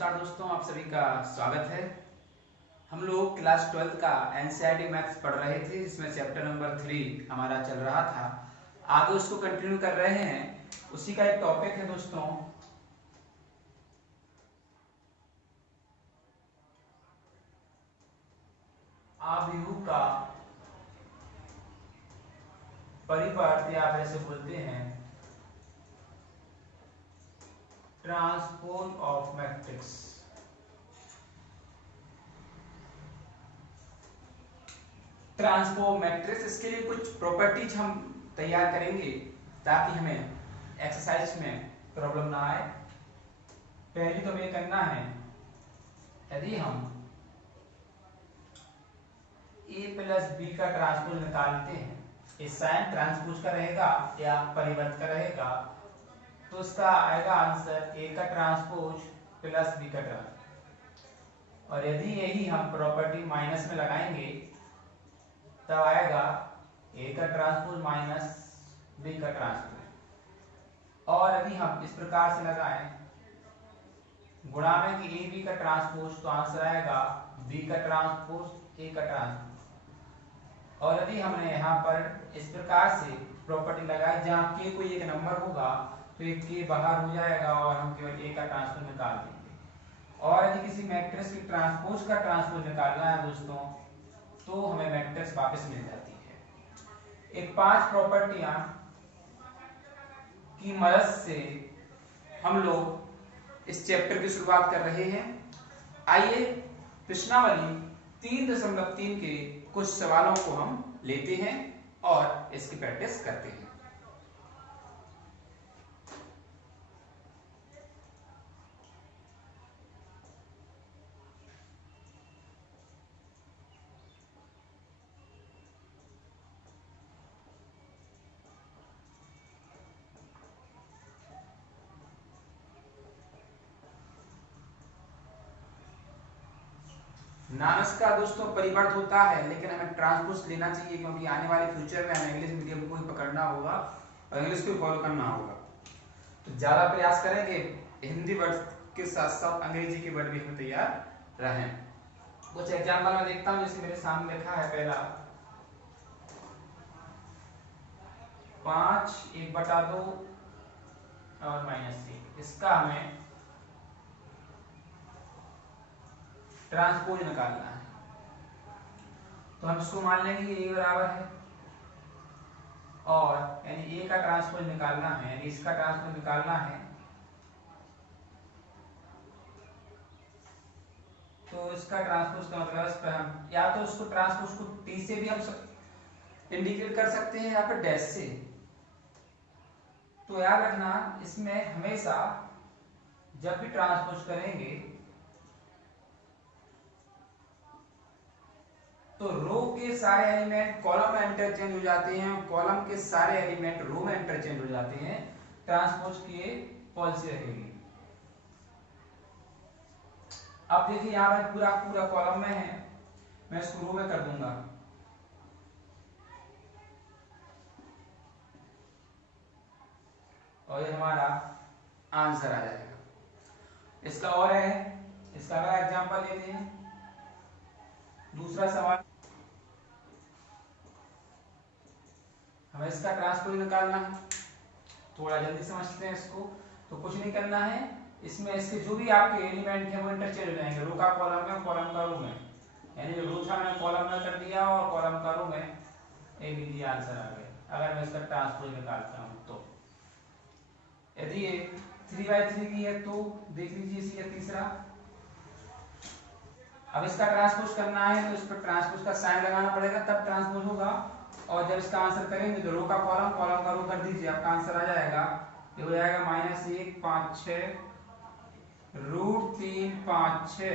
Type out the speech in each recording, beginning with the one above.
नमस्कार दोस्तों, आप सभी का स्वागत है। हम लोग क्लास 12 का एनसीईआरटी मैथ्स पढ़ रहे थे, जिसमें चैप्टर नंबर 3 हमारा चल रहा था। आगे उसको कंटिन्यू कर रहे हैं। उसी का एक टॉपिक है दोस्तों, आव्यूह का परिवर्त, या आप ऐसे बोलते हैं transpose of matrix. Transpose matrix, इसके लिए कुछ प्रॉपर्टीज हम तैयार करेंगे ताकि हमें एक्सरसाइज में प्रॉब्लम ना आए। पहली तो हमें करना है, यदि हम a प्लस बी का ट्रांसपोज निकालते हैं, ये साइन ट्रांसपोज का रहेगा या परिवर्त का रहेगा, तो उसका आएगा आंसर a का ट्रांसपोज प्लस बी का ट्रांसपोज। और यदि यही हम प्रॉपर्टी माइनस में लगाएंगे तब आएगा a का ट्रांसपोज माइनस बी का ट्रांसपोज। और यदि हम इस प्रकार से लगाएं गुणा में कि a b का ट्रांसपोज, तो आंसर आएगा b का ट्रांसपोज a का ट्रांसपोज। और यदि हमने यहाँ पर इस प्रकार से प्रॉपर्टी लगाई जहाँ k कोई एक नंबर होगा तो एक k बाहर हो जाएगा और हम केवल a का ट्रांसपोज निकाल देंगे। और यदि किसी मैट्रिक्स की ट्रांसपोज का ट्रांसपोज निकालना है दोस्तों, तो हमें मैट्रिक्स वापस मिल जाती है। एक 5 प्रॉपर्टियां की मदद से हम लोग इस चैप्टर की शुरुआत कर रहे हैं। आइए प्रश्नावली 3.3 के कुछ सवालों को हम लेते हैं और इसकी प्रैक्टिस करते हैं। नानस का दोस्तों परिवर्त होता है, लेकिन हमें ट्रांसपोज लेना चाहिए क्योंकि आने वाले फ्यूचर में हमें इंग्लिश मीडियम को ही पकड़ना होगा और इंग्लिश को फॉलो करना होगा। तो ज्यादा प्रयास करेंगे हिंदी वर्ड के साथ साथ अंग्रेजी के वर्ड भी हमें तैयार रहें। कुछ एग्जाम्पल मैं देखता हूँ, जैसे मेरे सामने लिखा है पहला 5 1/2 और -1, इसका हमें ट्रांसपोज निकालना है। तो हम इसको मान लेंगे ये बराबर है, और यानी ए का ट्रांसपोज निकालना है, यानी इसका ट्रांसपोज निकालना है, तो इसका ट्रांसपोज का मतलब इस पर हम या तो उसको ट्रांसपोज को टी से भी हम इंडिकेट कर सकते हैं या फिर डैश से। तो याद रखना, इसमें हमेशा जब भी ट्रांसपोज करेंगे तो रो के सारे एलिमेंट कॉलम में इंटरचेंज हो जाते हैं, कॉलम के सारे एलिमेंट रो में इंटरचेंज हो जाते हैं। ट्रांसपोज किए पॉलिसी रहेगी। अब देखिए यहाँ पर पूरा पूरा कॉलम में है, मैं इसको रो में कर दूंगा। और ये हमारा आंसर आ जाएगा। इसका और है, इसका अगला एग्जांपल लेते हैं। दूसरा सवाल, हमें इसका ट्रांसपोज निकालना है। थोड़ा जल्दी समझते हैं इसको। तो कुछ नहीं करना है, इसमें इसके जो भी आपके एलिमेंट हैं वो इंटरचेंज हो जाएंगे, रो का कॉलम में और कॉलम का रो में। यानी जो रो था मैंने कॉलम में कर दिया और कॉलम का रो में, एक लीजिए आंसर आ गया। अगर मैं इसका ट्रांसपोज निकालता हूं तो यदि ये 3/3 की है तो देख लीजिए इसी का तीसरा। अब इसका ट्रांसपोज करना है तो इस पर ट्रांसपोज का साइन लगाना पड़ेगा, तब ट्रांसपोज होगा। और जब इसका आंसर करेंगे तो रो का कॉलम कॉलम का रो कर दीजिए, आपका आंसर आ जाएगा। ये हो जाएगा -1 5 6 √3 5 6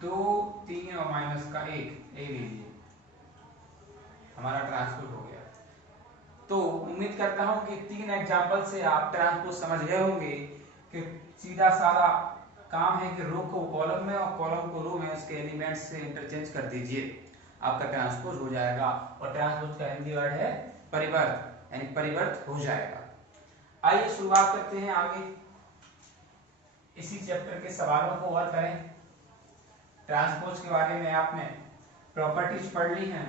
2 3 और माइनस का 1 लीजिए, हमारा ट्रांसपोज हो गया। तो उम्मीद करता हूं कि 3 एग्जांपल से आप ट्रांसपोज समझ गए होंगे कि सीधा साधा काम है कि रो को कॉलम में और कॉलम को रो में उसके एलिमेंट्स से इंटरचेंज कर दीजिए, आपका ट्रांसपोज हो जाएगा। और ट्रांसपोज का हिंदी वर्ड है परिवर्त, यानी परिवर्त हो जाएगा। आइए शुरुआत करते हैं आगे। इसी चैप्टर के सवालों को और करें। ट्रांसपोज के बारे में आपने प्रॉपर्टीज पढ़ ली हैं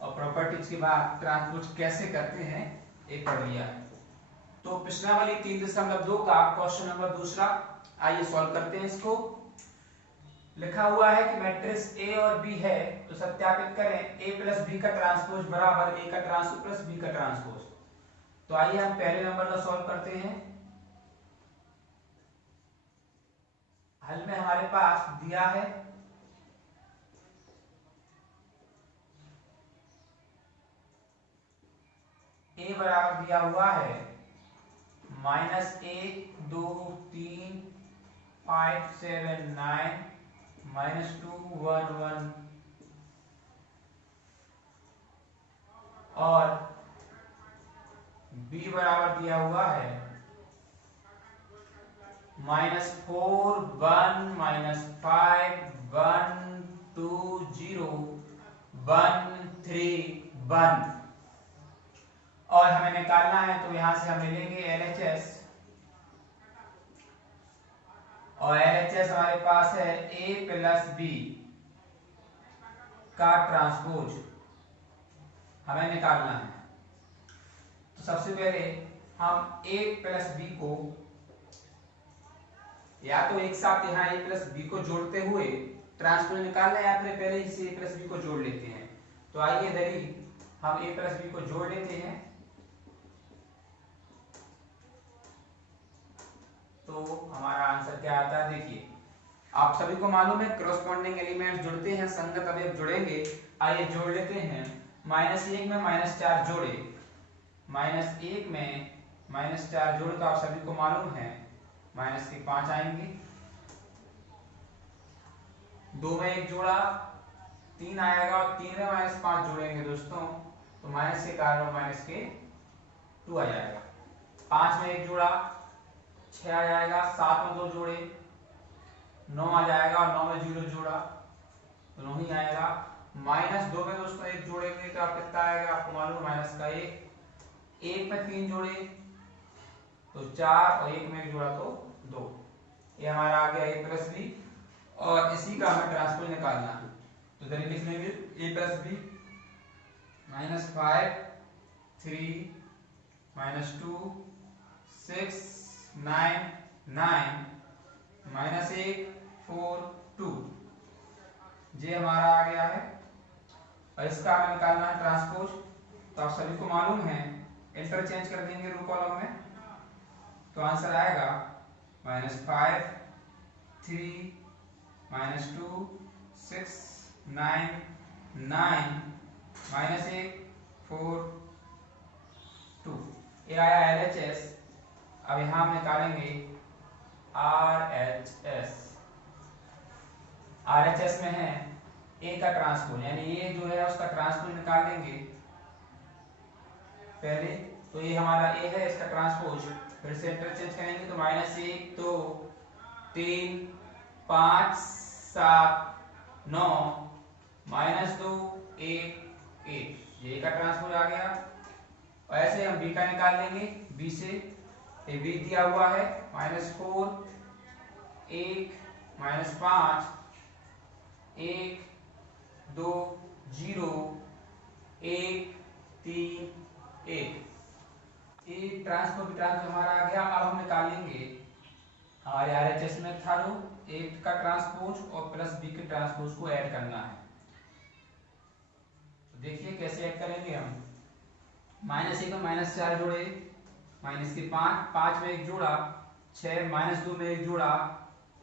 और प्रॉपर्टीज के बाद ट्रांसपोज कैसे करते हैं ये पढ़ लिया है। तो प्रश्नावली 3.2 का क्वेश्चन नंबर दूसरा, आइए सॉल्व करते हैं इसको। लिखा हुआ है कि मैट्रिक्स ए और बी है तो सत्यापित करें ए प्लस बी का ट्रांसपोज बराबर ए का ट्रांसपोज प्लस बी का ट्रांसपोज। तो आइए हम पहले नंबर का सॉल्व करते हैं। हल में हमारे पास दिया है ए बराबर दिया हुआ है -1 2 3 5 7 9 -2 1 1 और b बराबर दिया हुआ है -4 1 -5 1 2 0 1 3 1 और हमें निकालना है तो यहां से हम ले लेंगे LHS और LHS हमारे पास है a प्लस बी का ट्रांसपोज हमें निकालना है। तो सबसे पहले हम a प्लस बी को या तो एक साथ यहाँ a प्लस बी को जोड़ते हुए ट्रांसपोज निकालना है या फिर पहले इसे a प्लस बी को जोड़ लेते हैं। तो आइए इधर ही हम a प्लस बी को जोड़ लेते हैं। तो हमारा आंसर क्या आता है, देखिए आप सभी को मालूम है करस्पॉन्डिंग एलिमेंट जुड़ते हैं, संगत अवयव जुड़ेंगे। आइए जोड़ लेते हैं। -1 में -4 जोड़े, -1 में -4 जोड़ तो आप सभी को मालूम है -5 आएंगे। 2 में 1 जोड़ा 3 आएगा और 3 में -5 जोड़ेंगे दोस्तों तो माइनस के कारण माइनस के 2 आ जाएगा। 5 में 1 जोड़ा 6 आ जाएगा, 7 में 2 जोड़े 9 आ जाएगा और 9 में 0 जोड़ा तो 9 ही आएगा। -2 में दोस्तों 1 जोड़ेंगे तो आप कितना आएगा, आपको मालूम -1। 1 में 3 जोड़े तो 4 और 1 में 1 जोड़ा तो 2। ये हमारा आ गया a प्लस बी और इसी का हमें ट्रांसपोज निकालना है। तो इधर लिख लेंगे a प्लस बी -5 3 -2 6 9 9 -1 4 2 ये हमारा आ गया है और इसका हमें निकालना है ट्रांसपोज। तो आप सभी को मालूम है इंटरचेंज कर देंगे रो कॉलम में तो आंसर आएगा -5 3 -2 6 9 9 -1 4 2 ये आया LHS। अब यहां हम निकालेंगे RHS। RHS में है A का ट्रांसपोज यानी ये जो है उसका ट्रांसपोज निकाल लेंगे पहले। तो ये हमारा A है, इसका ट्रांसपोज फिर से इंटरचेंज करेंगे तो -1 2 3 5 7 9 -2 1 1 ये का ट्रांसपोज आ गया। और ऐसे हम B का निकाल लेंगे। B से ये B दिया हुआ है -4 1 -5 1 2 0 1 3 1 ये ट्रांसपोज हमारा आ गया। अब हम निकालेंगे हमारे RHS में था जो A का ट्रांसपोज और प्लस B के ट्रांसपोज को ऐड करना है। तो देखिए कैसे ऐड करेंगे हम। -1 में -4 जोड़े -5 में 1 जोड़ा 6 -2 में 1 जोड़ा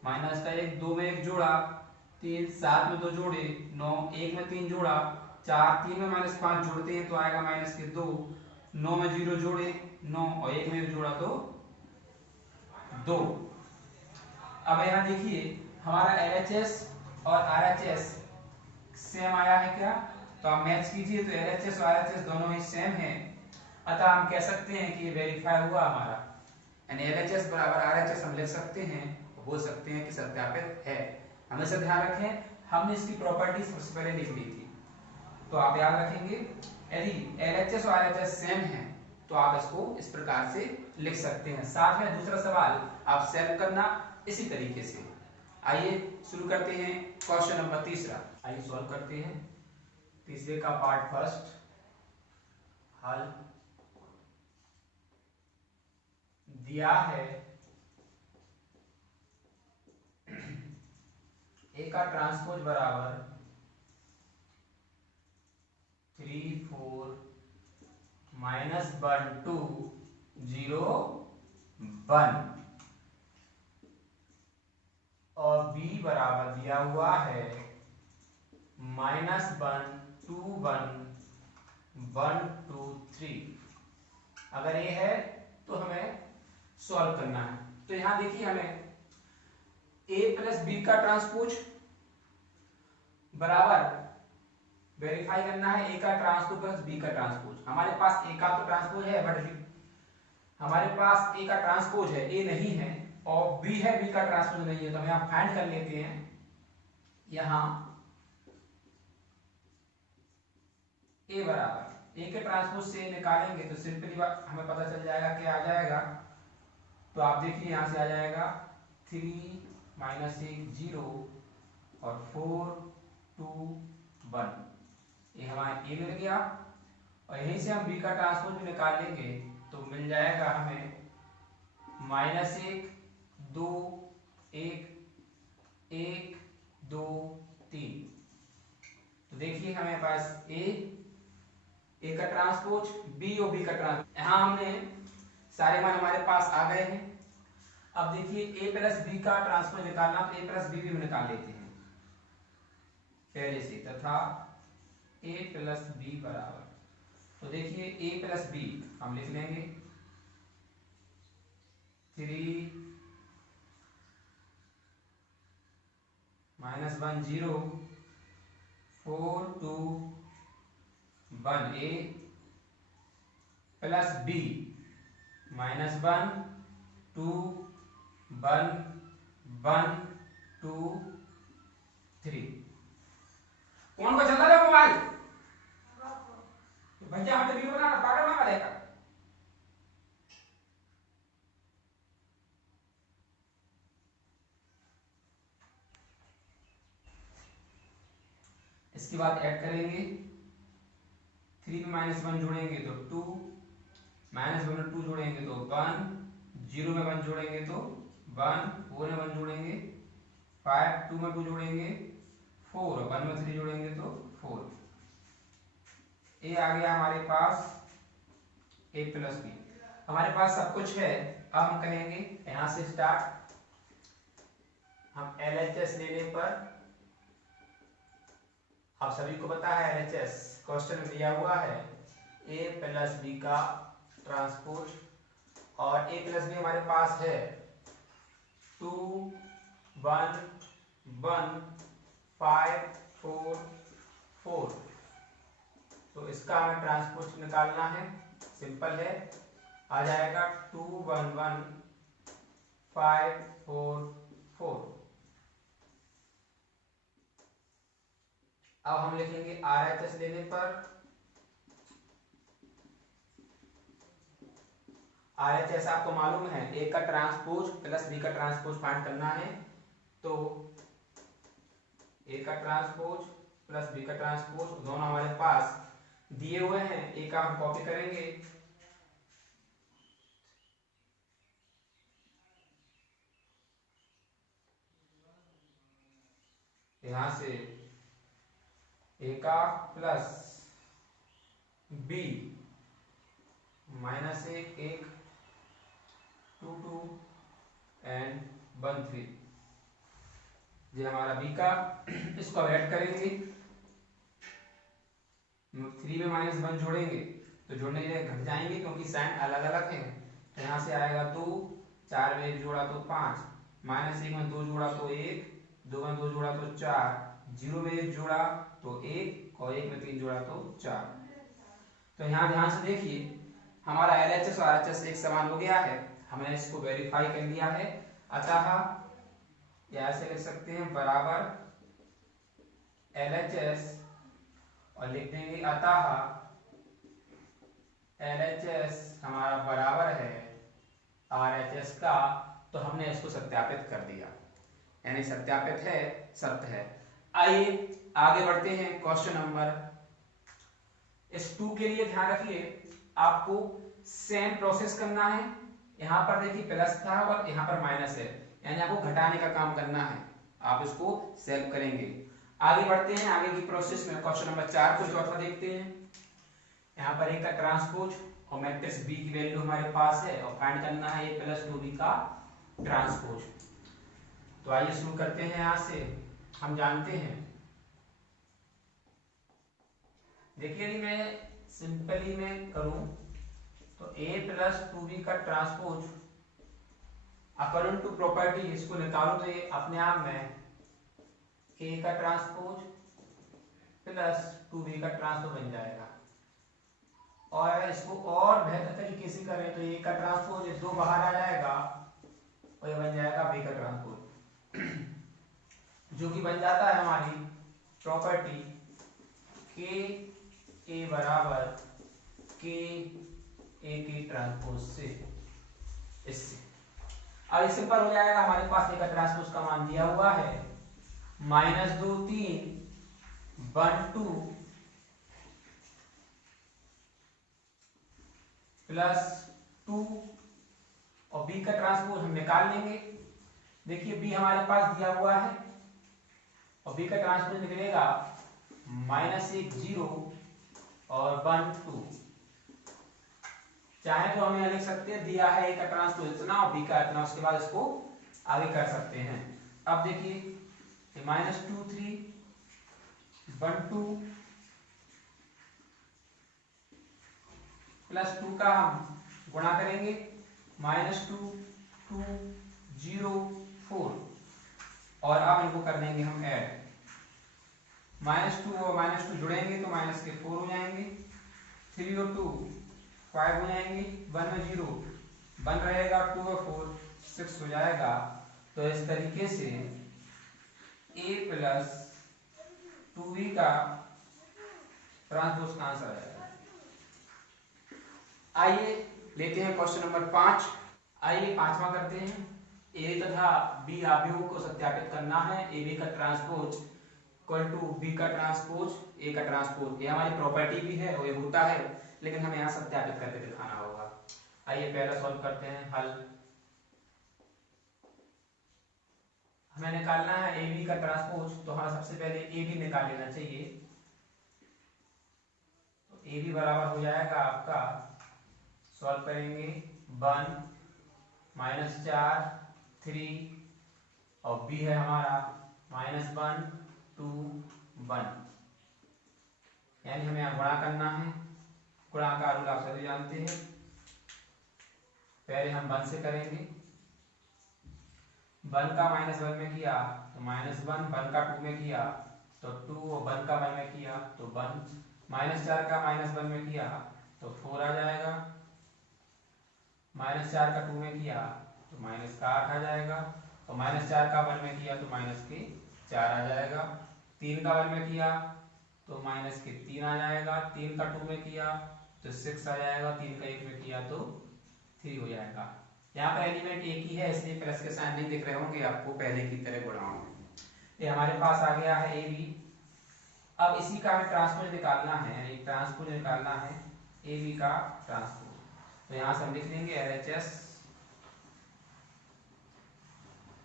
-1 2 में 1 जोड़ा 3 7 में 2 जोड़े 9 1 में 3 जोड़ा 4 3 में -5 जोड़ते हैं तो आएगा -2 9 में 0 जोड़े 9 और 1 में 1 जोड़ा तो 2। अब यहाँ देखिए हमारा LHS और RHS सेम आया है क्या, तो आप मैच कीजिए तो LHS और RHS दोनों ही सेम हैं। अतः हम कह सकते हैं कि ये वेरीफाई हुआ हमारा, यानी LHS बराबर RHS हम लिख सकते हैं, बोल सकते हैं कि सत्यापित है। हमेशा ध्यान रखें हमने इसकी प्रॉपर्टी सबसे पहले लिख ली थी तो आप याद रखेंगे यदि LHS और RHS सेम है तो आप इसको इस प्रकार से लिख सकते हैं। साथ में दूसरा सवाल आप सॉल्व करना इसी तरीके से। आइए शुरू करते हैं क्वेश्चन नंबर तीसरा। आइए सॉल्व करते हैं तीसरे का पार्ट फर्स्ट। हल दिया है ए का ट्रांसपोज बराबर 3 4 -1 2 0 1 और बी बराबर दिया हुआ है -1 2 1 1 2 3। अगर ये है तो हमें सॉल्व करना है। तो यहां देखिए हमें a प्लस बी का ट्रांसपोज बराबर वेरीफाई करना है a का ट्रांसपोज प्लस b का ट्रांसपोज। हमारे पास a का तो ट्रांसपोज है बट हमारे पास a का ट्रांसपोज है, a नहीं है, और b है, b का ट्रांसपोज नहीं है। तो हम यहां फाइंड कर लेते हैं। यहां a बराबर a के ट्रांसपोज से निकालेंगे तो सिंपली हमें पता चल जाएगा क्या आ जाएगा। तो आप देखिए यहां से आ जाएगा 3 -1 0 और 4 2 1। ये हमारा ए मिल गया और यहीं से हम बी का ट्रांसपोज भी निकाल लेंगे तो मिल जाएगा हमें -1 2 1 1 2 3। तो देखिए हमारे पास ए का ट्रांसपोज, बी और बी का ट्रांसपोज। यहां हमने सारे मान हमारे पास आ गए हैं। अब देखिए ए प्लस बी का ट्रांसपोज निकालना, तो ए प्लस बी भी निकाल लेते हैं पहले से। तथा ए प्लस बी बराबर, तो देखिए ए प्लस बी हम लिख लेंगे 3 -1 0 4 2 1 ए प्लस बी -1 2 1 1 2 3। कौन को चल रहा है मोबाइल? भैया हमें वीडियो बनाना, पागल ना रहेगा। इसके बाद ऐड करेंगे 3 में -1 जोड़ेंगे तो 2, -1 में 2 जोड़ेंगे तो 1, 0 में 1 जोड़ेंगे तो 1, 4 में 1 जोड़ेंगे 5, 2 में 2 जोड़ेंगे 4, 1 में 3 जोड़ेंगे तो 4। ये आ गया हमारे पास a प्लस बी। हमारे पास सब कुछ है। अब हम कहेंगे यहां से स्टार्ट। हम LHS लेने पर, आप सभी को पता है LHS क्वेश्चन में दिया हुआ है a प्लस बी का ट्रांसपोज, और a प्लस बी हमारे पास है 2 1 1 5 4 4। तो इसका हमें ट्रांसपोज निकालना है, सिंपल है, आ जाएगा 2 1 1 5 4 4। अब हम लिखेंगे RHS लेने पर, RHS आपको मालूम है ए का ट्रांसपोज प्लस बी का ट्रांसपोज फाइंड करना है। तो ए का ट्रांसपोज प्लस बी का ट्रांसपोज दोनों हमारे पास दिए हुए हैं। ए का हम कॉपी करेंगे, यहां से ए का प्लस बी -1 1 2 2 एंड 1 3। ये हमारा बी का, इसको ऐड करेंगे। 3 में -1 जोड़ेंगे तो जोड़ने के घट जाएंगे क्योंकि साइन अलग अलग है। तो यहाँ से आएगा 2, 4 में 1 जोड़ा तो 5, -1 में 2 जोड़ा तो 1, 2 में 2 जोड़ा तो 4, 0 में 1 जोड़ा तो 1 और 1 में 3 जोड़ा तो 4। तो यहाँ ध्यान से देखिए हमारा LHS और RHS एक समान हो गया है। हमने इसको वेरीफाई कर लिया है। अतः ऐसे लिख सकते हैं बराबर LHS और लिख देंगे अतः LHS हमारा बराबर है RHS का, तो हमने इसको सत्यापित कर दिया, यानी सत्यापित है, सत्य है। आइए आगे बढ़ते हैं क्वेश्चन नंबर इस 2 के लिए। ध्यान रखिए आपको सेम प्रोसेस करना है। यहां पर देखिए प्लस था और यहां पर माइनस है, यानी आपको घटाने का काम करना है। आप इसको सेव करेंगे। आगे बढ़ते हैं आगे की प्रोसेस में। क्वेश्चन नंबर 4 को चौथा देखते हैं। यहाँ पर A का ट्रांसपोज और मैट्रिक्स B की वैल्यू हमारे पास है और फाइंड करना है A प्लस 2B का ट्रांसपोज। तो आइए शुरू करते हैं। यहां से हम जानते हैं, देखिए यदि मैं सिंपली में करूं तो A प्लस 2B का ट्रांसपोज अकॉर्डिंग टू प्रॉपर्टी इसको निकालूं तो ये अपने आप में A का ट्रांसपोज प्लस 2B का ट्रांसपोज बन जाएगा। और इसको और बेहतर तरीके से करें तो A का ट्रांसपोज ये 2 बाहर आ जाएगा और ये बन जाएगा B का ट्रांसपोज, जो कि बन जाता है हमारी प्रॉपर्टी के A बराबर के A के ट्रांसपोज से। इससे अब इस सिंपल हो जाएगा। हमारे पास A का ट्रांसपोज का मान दिया हुआ है -2 3 1 2 प्लस 2 और B का ट्रांसपोज हम निकाल लेंगे। देखिए B हमारे पास दिया हुआ है और B का ट्रांसपोज निकलेगा -1 0 और 1 2। चाहे तो हमें लिख सकते हैं दिया है A का ट्रांसपोज इतना और B का इतना, उसके बाद इसको आगे कर सकते हैं। अब देखिए -2 3 1 2 प्लस 2 का हम गुणा करेंगे -2 2 0 4 और अब इनको कर देंगे हम ऐड। -2 और -2 जुड़ेंगे तो माइनस के 4 हो जाएंगे, 3 और 2 5 हो जाएंगे, 1 और 0 1 रहेगा, 2 और 4 6 हो जाएगा। तो इस तरीके से A प्लस 2B का ट्रांसपोज का आंसर आएगा। आइए लेते हैं क्वेश्चन नंबर 5। आइए पांचवा करते हैं। A तथा B आव्यूह को सत्यापित करना है। AB का ट्रांसपोज इक्वल टू B का ट्रांसपोज A का ट्रांसपोज। ये हमारी प्रॉपर्टी भी है और ये होता है, लेकिन हमें यहाँ सत्यापित करके दिखाना होगा। आइए पहला सॉल्व करते हैं। हल हमें निकालना है AB का ट्रांसपोज, तो हमें सबसे पहले AB निकाल लेना चाहिए। तो AB बराबर हो जाएगा आपका, सॉल्व करेंगे 1 -4 3 और B है हमारा -1 2 1, यानी हमें यहाँ गुणा करना है। गुणा का रूल आप सभी जानते हैं। पहले हम 1 से करेंगे, 1 का -1 में किया तो -1, 1 का 2 में किया तो 2 और 1 का 1 में किया तो 1, -4 का -1 में किया तो 4 आ जाएगा, -4 का 2 में किया तो -8 आ जाएगा और -4 का 1 में किया तो -4 आ जाएगा। 3 का 1 में किया तो -3 आ जाएगा, 3 का 2 में किया तो 6 आ जाएगा, 3 का 1 में किया तो 3 हो जाएगा। यहाँ पर एलिमेंट एक ही है इसलिए प्लस के साइन नहीं दिख रहे होंगे आपको, पहले की तरह गुणा होंगे। ये हमारे पास आ गया है AB। अब इसी का हमें ट्रांसपोज निकालना है, यानी ट्रांसपोज निकालना है AB का ट्रांसपोज। तो यहाँ से हम लिख लेंगे LHS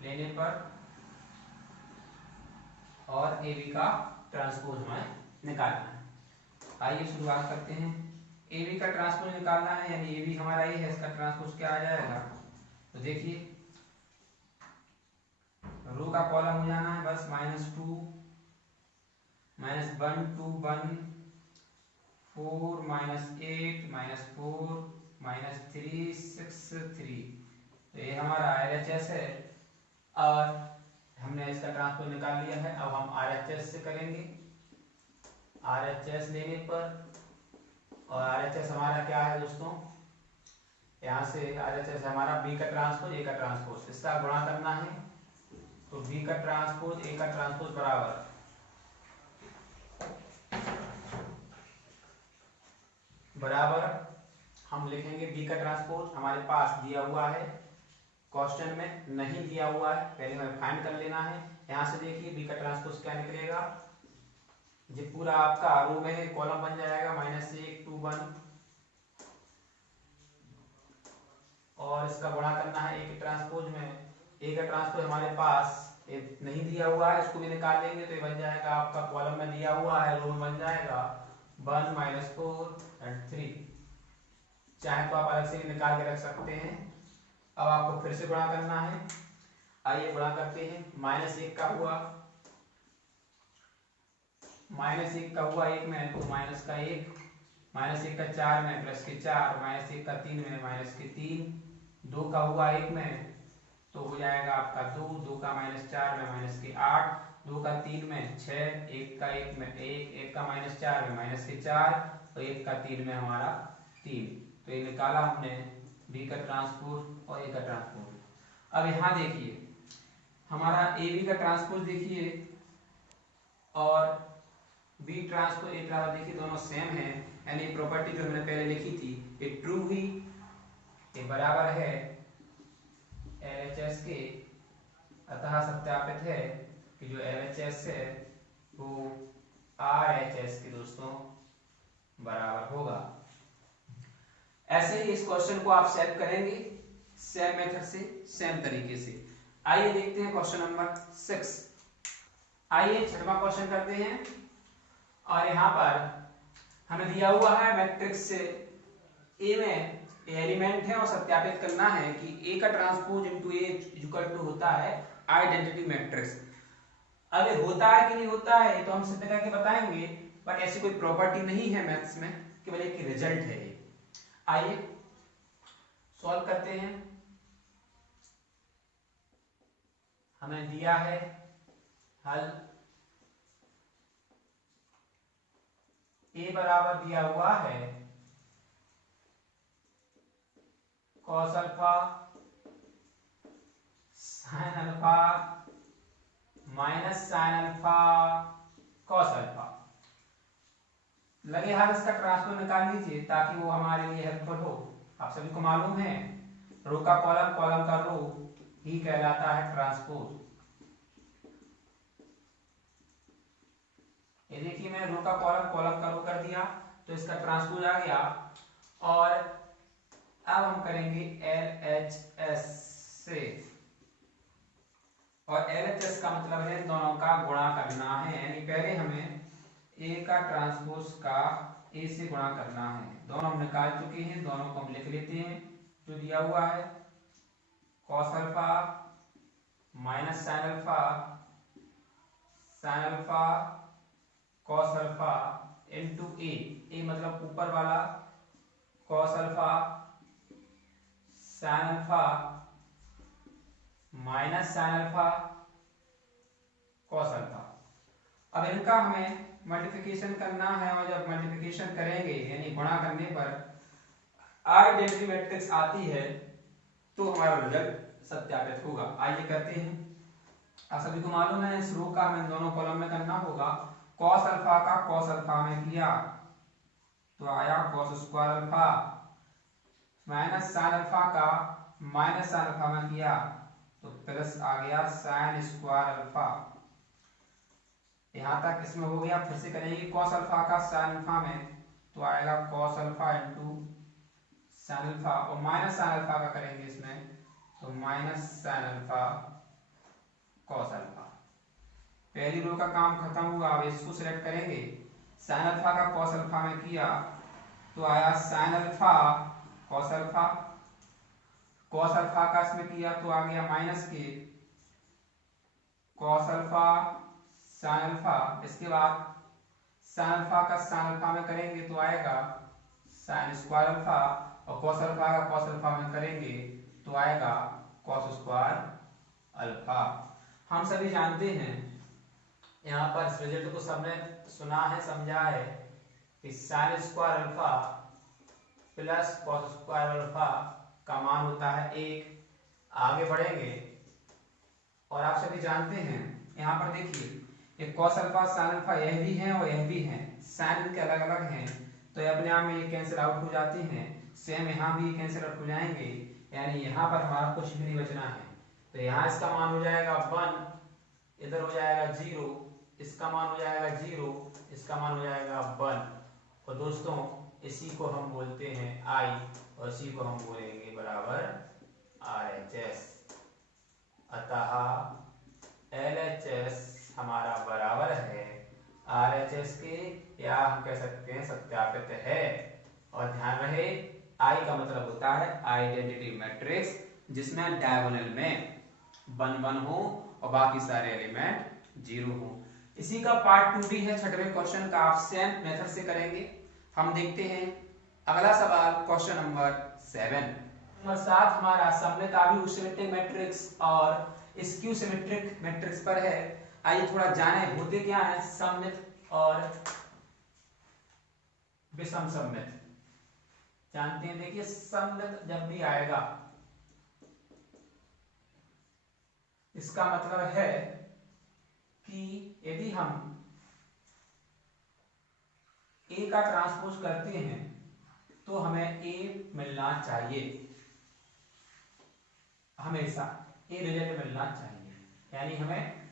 लेने पर और AB का ट्रांसपोज हमें निकालना है। आइए शुरुआत करते हैं। AB का ट्रांसपोज निकालना है, यानी AB हमारा ये है, इसका ट्रांसपोज क्या आ जाएगा। तो देखिए रो का कॉलम हो जाना है बस, -2 -1 2 1 4 -8 -4 -3 6 3। तो ये हमारा RHS है और हमने इसका ट्रांसपोज निकाल लिया है। अब हम RHS से करेंगे। RHS लेने पर, और RHS हमारा क्या है दोस्तों, यहाँ से RHS हमारा B का ट्रांसपोज A का ट्रांसपोज, इसका गुणा करना है। तो B का ट्रांसपोज A का ट्रांसपोज बराबर हम लिखेंगे बी का ट्रांसपोज, हमारे पास दिया हुआ है, क्वेश्चन में नहीं दिया हुआ है, पहले हमें फाइंड कर लेना है। यहां से देखिए बी का ट्रांसपोज क्या निकलेगा, ये पूरा आपका रो में कॉलम बन जाएगा -1 2 1, और इसका गुणा करना है ए के ट्रांसपोज में। ए का ट्रांसपोज हमारे पास नहीं दिया हुआ है, इसको भी निकाल लेंगे तो ये बन जाएगा आपका, कॉलम में दिया हुआ है, रो में बन जाएगा 1 -4 एंड 3। चाहे तो आप अलग से भी निकाल के रख सकते हैं। अब आपको फिर से गुणा करना है, आइए गुणा करते हैं। -1 का हुआ, -1 का हुआ 1 में तो माइनस का 1, -1 का 4 में प्लस के 4, -1 का 3 में माइनस के 3, 2 का हुआ 1 में तो हो जाएगा आपका 2, 2 का -4 में माइनस के 8, 2 का 3 में 6, 1 का 1 में 1, 1 का -4 में माइनस के 4 और 1 का 3 में हमारा 3। तो ये निकाला हमने बी का ट्रांसपोज और ए का ट्रांसपोज। अब यहाँ देखिए हमारा ए बी का ट्रांसपोज देखिए और बी ट्रांसपोज ए ट्रांसपोज देखिए, दोनों सेम है, यानी प्रॉपर्टी जो हमने पहले लिखी थी ये ट्रू हुई। ये बराबर है LHS के, अतः सत्यापित है कि जो LHS है वो RHS के दोस्तों बराबर होगा। ऐसे ही इस क्वेश्चन को आप सॉल्व करेंगे सेम मेथड से, सेम तरीके से। आइए देखते हैं क्वेश्चन नंबर 6। आइए छठवां क्वेश्चन करते हैं, और यहाँ पर हमें दिया हुआ है मैट्रिक्स से ए में एलिमेंट है और सत्यापित करना है कि ए का transpose into A equal to होता है आइडेंटिटी मैट्रिक्स। अब ये होता है कि नहीं होता है तो हम सिद्ध करके बताएंगे, बट ऐसी कोई प्रॉपर्टी नहीं है मैथ्स में, केवल एक रिजल्ट है ये। आइए सॉल्व करते हैं। हमें दिया है हल, ए बराबर दिया हुआ है cos alpha sin alpha minus sin alpha cos alpha. लगे हाथ इसका ट्रांसपोज निकाल लीजिए ताकि वो हमारे लिए हेल्पफुल हो। आप सभी को मालूम है रो का कॉलम, कॉलम का रो ही कहलाता है ट्रांसपोज। ये देखिए मैंने रो का कॉलम, कॉलम का रो कर दिया तो इसका ट्रांसपोज आ गया। और अब हम करेंगे LHS से, और LHS का मतलब है दोनों का गुणा करना है, यानी पहले हमें ए का ट्रांसपोज का ए से गुणा करना है। दोनों हम निकाल चुके हैं, दोनों को हम लिख लेते हैं। जो दिया हुआ है cos alpha minus sin alpha, sin alpha cos alpha into a मतलब ऊपर वाला, cos alpha sin alpha minus sin alpha cos alpha. अब इनका हमें मल्टीप्लिकेशन करना है, और जब मल्टीप्लिकेशन करेंगे यानी गुणा करने पर आइडेंटिटी मैट्रिक्स आती है तो हमारा रिजल्ट सत्यापित होगा। आइए करते हैं। आप सभी को मालूम है इस रो का हमें दोनों कॉलम में करना होगा। cos अल्फा का cos अल्फा में किया तो आया cos square alpha, minus sin alpha का माइनस sin अल्फा में किया तो प्लस आ गया sin स्क्वायर अल्फा। यहां तक इसमें हो गया। फिर से करेंगे cos अल्फा का sin अल्फा में तो आएगा cos alpha into sin alpha, और माइनस sin अल्फा का करेंगे इसमें तो minus sin alpha cos alpha. पहली रो का काम खत्म हुआ। अब इसको सिलेक्ट करेंगे। sin अल्फा का cos अल्फा में किया तो आया sin alpha cos alpha, cos alpha का इसमें किया तो आ गया माइनस के cos अल्फा sin अल्फा। इसके बाद sin अल्फा का sin अल्फा में करेंगे तो आएगा sin स्क्वायर अल्फा, और cos अल्फा का cos अल्फा में करेंगे तो आएगा cos स्क्वायर अल्फा। हम सभी जानते हैं, यहाँ पर इस रिजल्ट को सबने सुना है, समझा है कि sin square alpha plus cos square alpha का मान होता है 1। आगे बढ़ेंगे और आप सभी जानते हैं यहाँ पर देखिए एक cos अल्फा sin अल्फा यह भी है और यह भी है, sin इनके अलग अलग हैं तो ये अपने आप में ये कैंसिल आउट हो जाते हैं। सेम यहाँ भी कैंसिल आउट हो जाएंगे, यानी यहाँ पर हमारा कुछ भी नहीं बचना है। तो यहाँ इसका मान हो जाएगा 1, इधर हो जाएगा 0, इसका मान हो जाएगा 0, इसका मान हो जाएगा 1। और दोस्तों इसी को हम बोलते हैं I, और इसी को हम बोलेंगे बराबर RHS। अतः LHS हमारा बराबर है RHS के, या हम कह सकते हैं सत्यापित है। और ध्यान रहे I का मतलब होता है आइडेंटिटी मैट्रिक्स, जिसमें डायगोनल में 1 1 हो और बाकी सारे एलिमेंट 0 हो। इसी का पार्ट 2 भी है, छठवें क्वेश्चन का आप सेम मेथड से करेंगे। हम देखते हैं अगला सवाल, क्वेश्चन नंबर 7। नंबर 7 हमारा सममित आव्यूह सिमेट्रिक मैट्रिक्स और स्क्यू सिमेट्रिक मैट्रिक्स पर है। आइए थोड़ा जाने होते क्या है सममित और विषम सममित, जानते हैं। देखिए सममित जब भी आएगा इसका मतलब है कि यदि हम A का ट्रांसपोज करते हैं तो हमें A मिलना चाहिए, हमेशा A रिजल्ट मिलना चाहिए। यानी हमें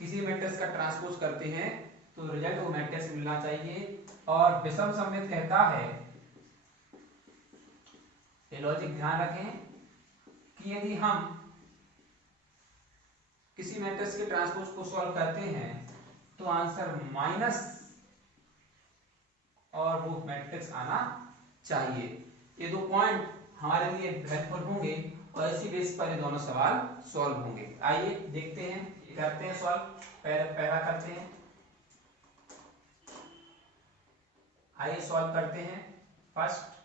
किसी मैट्रिक्स का ट्रांसपोज करते हैं तो रिजल्ट वो मैट्रिक्स मिलना चाहिए। और विषम सममित कहता है, ये लॉजिक ध्यान रखें, कि यदि हम किसी मैट्रिक्स के ट्रांसपोज को सॉल्व करते हैं तो आंसर माइनस और वो मैट्रिक्स आना चाहिए। ये 2 पॉइंट हमारे लिए हेल्पफुल होंगे और इसी बेस पर ये दोनों सवाल सॉल्व होंगे। आइए देखते हैं, करते हैं सॉल्व। पहला करते हैं, आइए सॉल्व करते हैं। फर्स्ट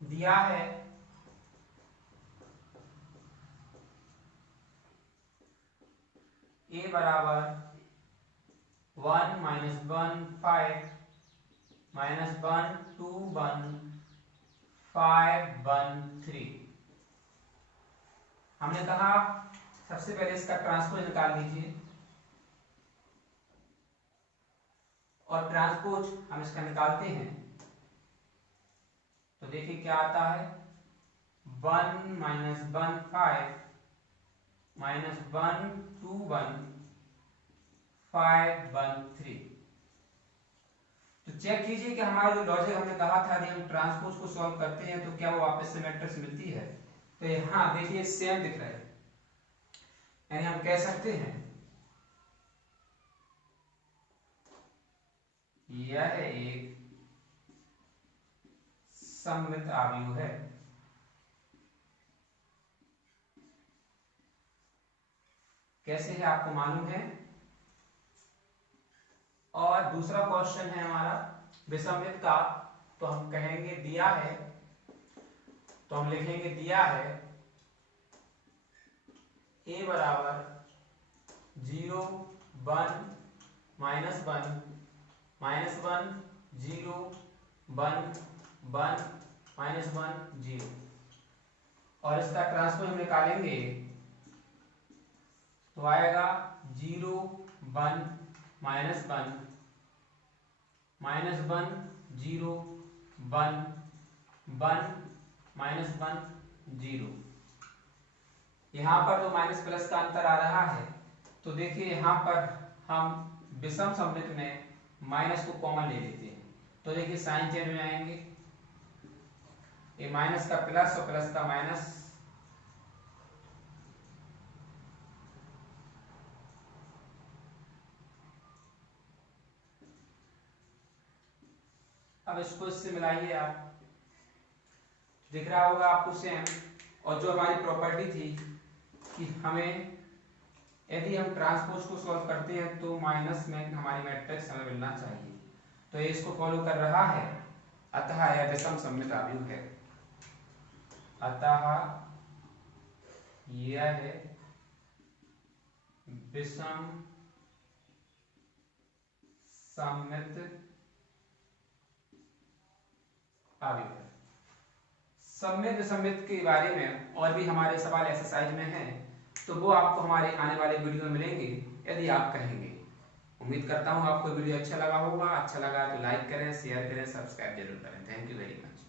दिया है A बराबर 1 -1 5 -1 2 1 5 1 3। हमने कहा सबसे पहले इसका ट्रांसपोज निकाल लीजिए, और ट्रांसपोज हम इसका निकालते हैं तो देखिए क्या आता है, 1 -1 5 -1 2 1 5 1 3। तो चेक कीजिए कि हमारा जो लॉजिक हमने कहा था यदि हम ट्रांसपोज को सॉल्व करते हैं तो क्या वो वापस से मैट्रिक्स मिलती है। तो यहाँ देखिए सेम दिख रहा है, यानी हम कह सकते हैं यह एक सममित आव्यूह है। कैसे है आपको मालूम है। और दूसरा क्वेश्चन है हमारा विषममित का, तो हम कहेंगे दिया है, तो हम लिखेंगे दिया है A बराबर 0 1 -1 -1 0 1 1 -1 0। और इसका ट्रांसपोज हम निकालेंगे तो आएगा 0 1 -1 -1 0 1 1 -1 0। यहाँ पर तो माइनस प्लस का अंतर आ रहा है, तो देखिए यहाँ पर हम विषम सममित में माइनस को कॉमन ले लेते हैं, तो देखिए साइन चेंज हो जाएंगे, ये माइनस का प्लस और प्लस का माइनस। अब इसको इससे मिलाइए, आप दिख रहा होगा आपको सेम। और जो हमारी प्रॉपर्टी थी कि हमें यदि हम ट्रांसपोज को सॉल्व करते हैं तो माइनस में हमारी मैट्रिक्स हमें मिलना चाहिए, तो ये इसको फॉलो कर रहा है। अतः यह विषम सममित आव्यूह है। अतः यह है विषम सममित आव्यूह है। सममित विषमित के बारे में और भी हमारे सवाल एक्सरसाइज में हैं, तो वो आपको हमारे आने वाले वीडियो में मिलेंगे यदि आप कहेंगे। उम्मीद करता हूँ आपको वीडियो अच्छा लगा होगा। अच्छा लगा तो लाइक करें, शेयर करें, सब्सक्राइब जरूर करें। Thank you very much.